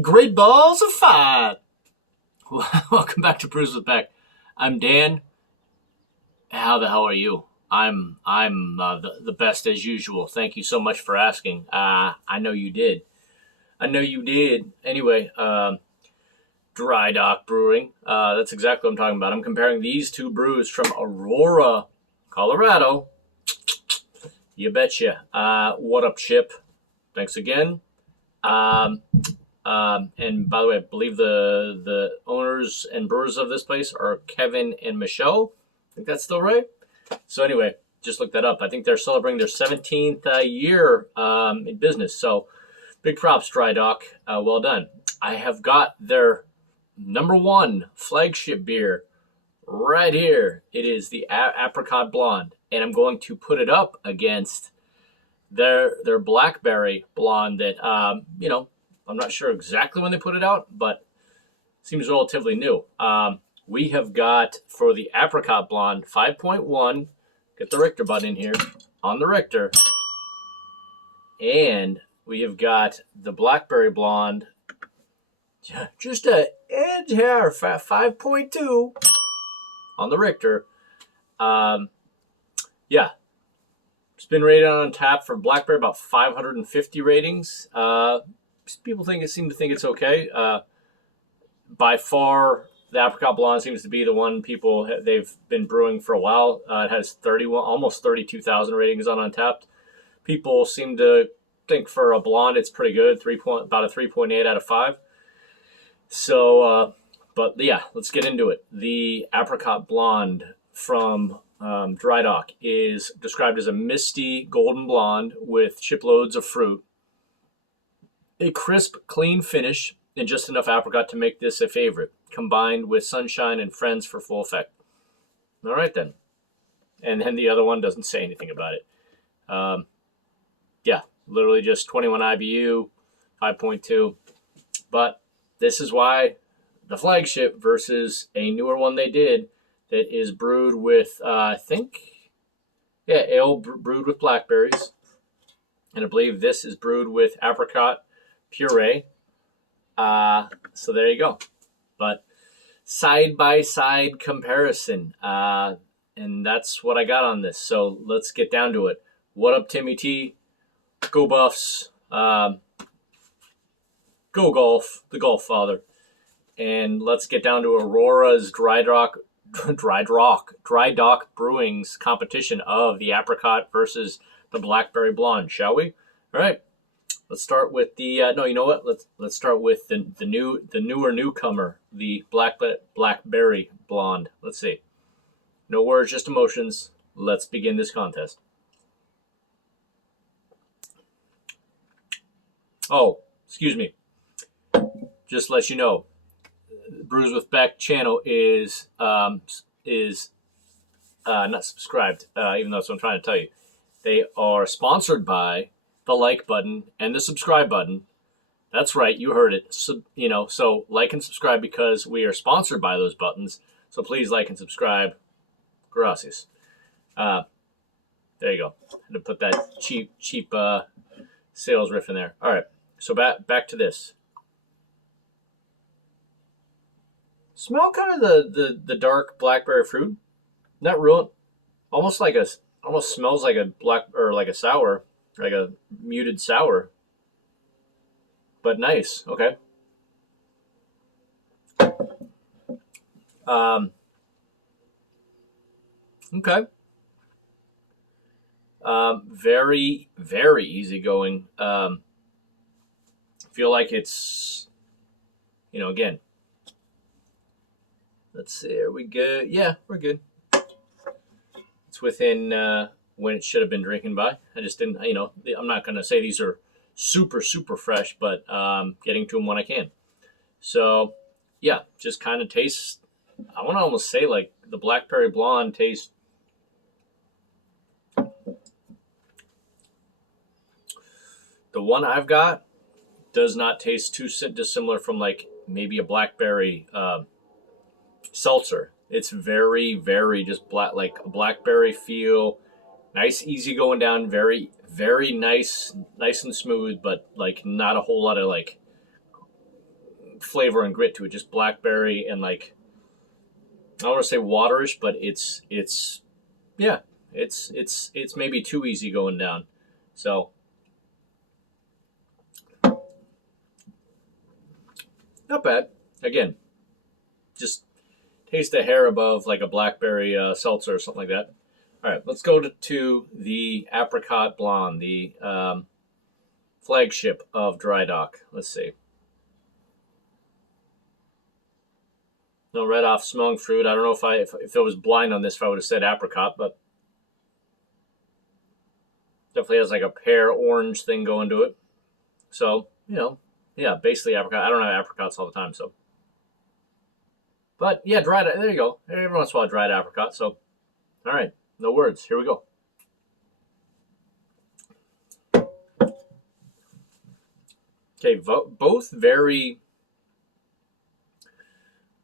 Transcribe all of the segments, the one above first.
Great balls of fire. Welcome back to Brews with Beck. I'm Dan. How the hell are you? I'm the best as usual. Thank you so much for asking. I know you did. Anyway, Dry Dock Brewing. That's exactly what I'm talking about. I'm comparing these two brews from Aurora, Colorado. You betcha. What up, Chip? Thanks again. And by the way, I believe the owners and brewers of this place are Kevin and Michelle. I think that's still right. So anyway, just look that up. I think they're celebrating their 17th year in business. So big props, Dry Dock. Well done. I have got their number one flagship beer right here. It is the Apricot Blonde, and I'm going to put it up against their Blackberry Blonde that I'm not sure exactly when they put it out, but seems relatively new. We have got, for the Apricot Blonde, 5.1. Get the Richter button in here on the Richter. And we have got the Blackberry Blonde, just an edge hair, 5.2 on the Richter. Yeah. It's been rated on tap for Blackberry, about 550 ratings. People seem to think it's okay. By far, the Apricot Blonde seems to be the one they've been brewing for a while. It has almost 32,000 ratings on Untapped. People seem to think for a blonde it's pretty good, about a 3.8 out of 5. So, but yeah, let's get into it. The Apricot Blonde from Dry Dock is described as a misty golden blonde with shiploads of fruit, a crisp, clean finish, and just enough apricot to make this a favorite, combined with sunshine and friends for full effect. All right, then. And then the other one doesn't say anything about it. Yeah, literally just 21 IBU, 5.2. But this is why the flagship versus a newer one they did that is brewed with, ale brewed with blackberries. And I believe this is brewed with apricot puree. So there you go. But side-by-side comparison. And that's what I got on this. So let's get down to it. What up, Timmy T? Go Buffs. Go Golf. The Golf Father. And let's get down to Aurora's Dry Dock Brewing's competition of the apricot versus the Blackberry Blonde, shall we? All right. Let's start with the no. You know what? Let's start with the newer newcomer, the Blackberry Blonde. Let's see. No words, just emotions. Let's begin this contest. Oh, excuse me. Just to let you know, Brews with Beck channel is not subscribed, even though that's what I'm trying to tell you. They are sponsored by the like button and the subscribe button. That's right, you heard it. So like and subscribe because we are sponsored by those buttons. So please like and subscribe. Gracias. There you go. I had to put that cheap sales riff in there. All right. So back to this. Smell kind of the dark blackberry fruit. Not real. Almost smells like a sour, like a muted sour. But nice. Okay. Okay. Very, very easygoing. Feel like it's, again. Let's see. Are we good? Yeah, we're good. It's within when it should have been drinking by. I just didn't, I'm not going to say these are super, super fresh, but getting to them when I can. So, yeah, just kind of tastes, I want to almost say like the Blackberry Blonde tastes. The one I've got does not taste too dissimilar from like maybe a blackberry seltzer. It's very, very just like a blackberry feel. Nice, easy going down. Very, very nice and smooth, but like not a whole lot of like flavor and grit to it. Just blackberry and like, I don't want to say waterish, but it's yeah, it's maybe too easy going down. So not bad. Again, just taste a hair above like a blackberry seltzer or something like that. All right, let's go to the Apricot Blonde, the flagship of Dry Dock. Let's see. No, right off, smelling fruit. I don't know if I was blind on this, if I would have said apricot, but definitely has like a pear orange thing going to it. So, yeah, basically apricot. I don't have apricots all the time, so. But yeah, dried. There you go. Every once in a while, dried apricot. So, all right, no words. Here we go. Okay, both very,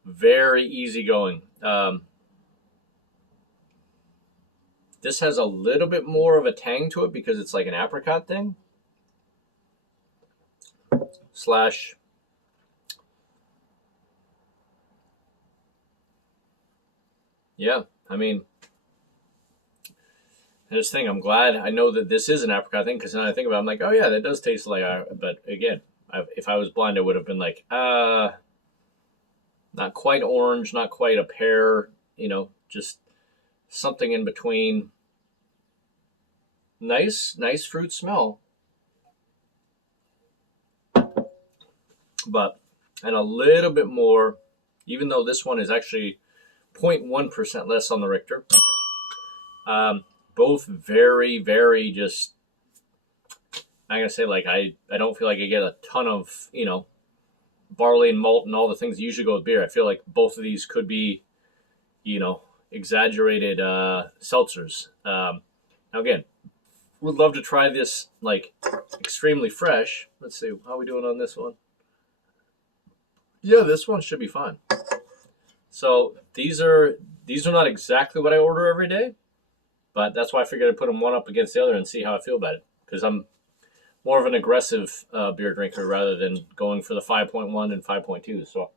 very easygoing. This has a little bit more of a tang to it because it's like an apricot thing. Slash. Yeah, I mean, this thing, I'm glad I know that this is an apricot thing, because then I think about it, I'm like, oh yeah, that does taste like, but again, if I was blind, I would have been like, not quite orange, not quite a pear, just something in between. Nice fruit smell. But, and a little bit more, even though this one is actually 0.1% less on the Richter. Both very, very just, I'm going to say, like, I don't feel like I get a ton of, barley and malt and all the things that usually go with beer. I feel like both of these could be, exaggerated seltzers. Now, again, would love to try this, like, extremely fresh. Let's see, how are we doing on this one? Yeah, this one should be fine. So these are not exactly what I order every day, but that's why I figured I'd put them one up against the other and see how I feel about it. Because I'm more of an aggressive beer drinker rather than going for the 5.1 and 5.2. So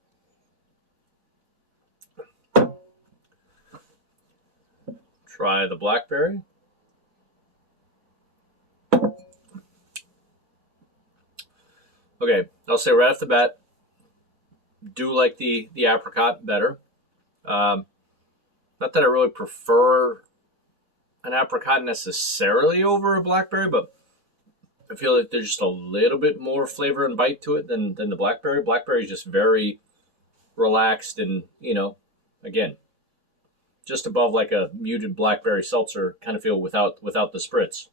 try the blackberry. Okay, I'll say right off the bat, do like the apricot better. Not that I really prefer an apricot necessarily over a blackberry, but I feel like there's just a little bit more flavor and bite to it than the blackberry. Blackberry is just very relaxed and, again, just above like a muted blackberry seltzer kind of feel without the spritz.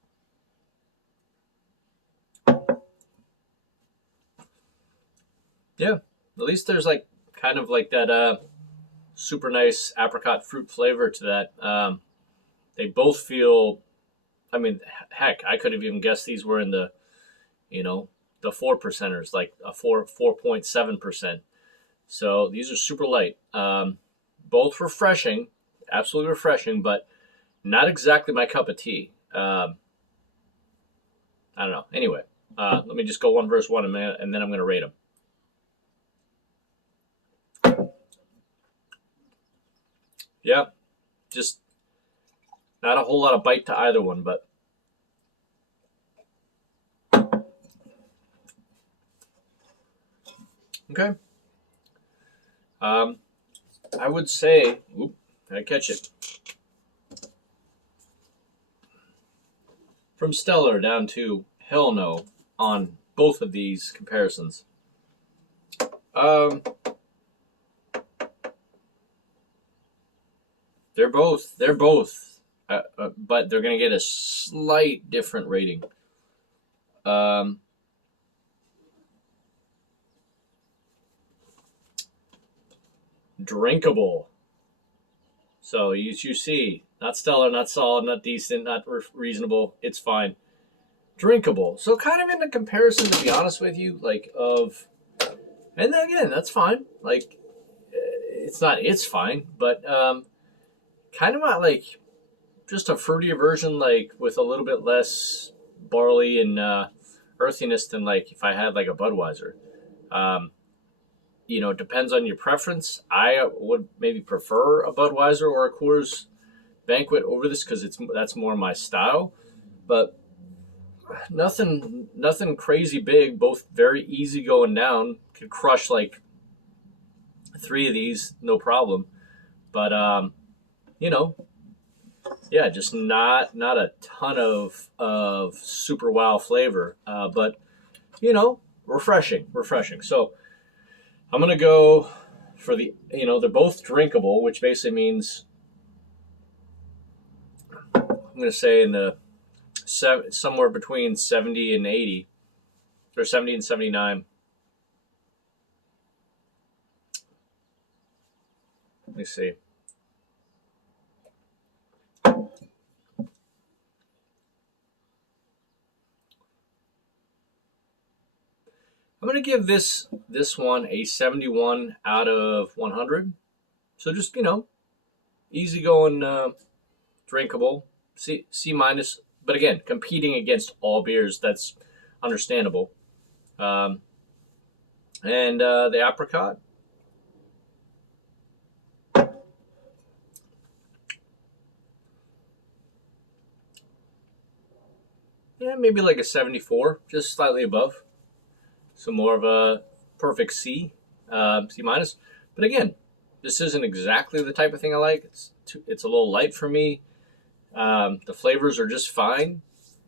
Yeah, at least there's like kind of like that super nice apricot fruit flavor to that. They both feel, I mean, heck, I could have even guessed these were in the, the 4%ers, like a 4.7%. So these are super light. Both refreshing, absolutely refreshing, but not exactly my cup of tea. I don't know. Anyway, let me just go one versus one, and then I'm going to rate them. Yeah, just not a whole lot of bite to either one, but okay. I would say, I catch it. From stellar down to hell no on both of these comparisons. They're both, but they're going to get a slight different rating. Drinkable. So you see, not stellar, not solid, not decent, not reasonable. It's fine. Drinkable. So kind of in the comparison, to be honest with you, like of, and then again, that's fine. Like it's fine, but kind of not like just a fruitier version, like with a little bit less barley and earthiness than like if I had like a Budweiser. it depends on your preference. I would maybe prefer a Budweiser or a Coors Banquet over this because that's more my style. But nothing crazy big. Both very easy going down. Could crush like 3 of these, no problem. But you know, yeah, just not a ton of super wow flavor. But refreshing. So I'm gonna go for they're both drinkable, which basically means I'm gonna say in the somewhere between 70 and 80, or 70 and 79. Let me see. I'm gonna give this one a 71 out of 100. So just easy going, drinkable. C minus. But again, competing against all beers, that's understandable. And the apricot. Yeah, maybe like a 74, just slightly above. So more of a perfect C, C minus. But again, this isn't exactly the type of thing I like. It's a little light for me. The flavors are just fine.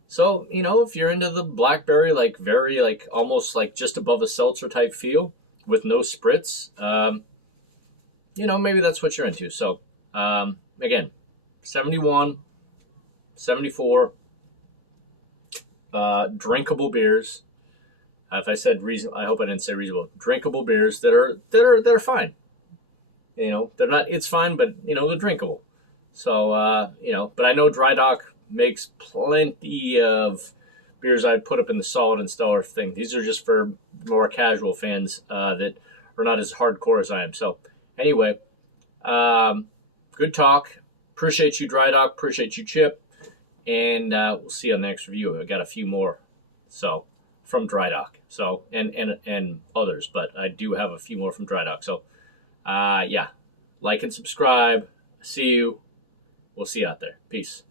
So, if you're into the blackberry, like very, like almost like just above a seltzer type feel with no spritz, maybe that's what you're into. So, again, 71, 74, drinkable beers. If I said reason, I hope I didn't say reasonable. Drinkable beers that are fine. They're not. It's fine, but they're drinkable. So but I know Dry Dock makes plenty of beers I'd put up in the solid and stellar thing. These are just for more casual fans that are not as hardcore as I am. So anyway, good talk. Appreciate you, Dry Dock. Appreciate you, Chip. And we'll see you on the next review. I got a few more. So. From Dry Dock, so and others, but I do have a few more from Dry Dock. So, yeah, like and subscribe. See you. We'll see you out there. Peace.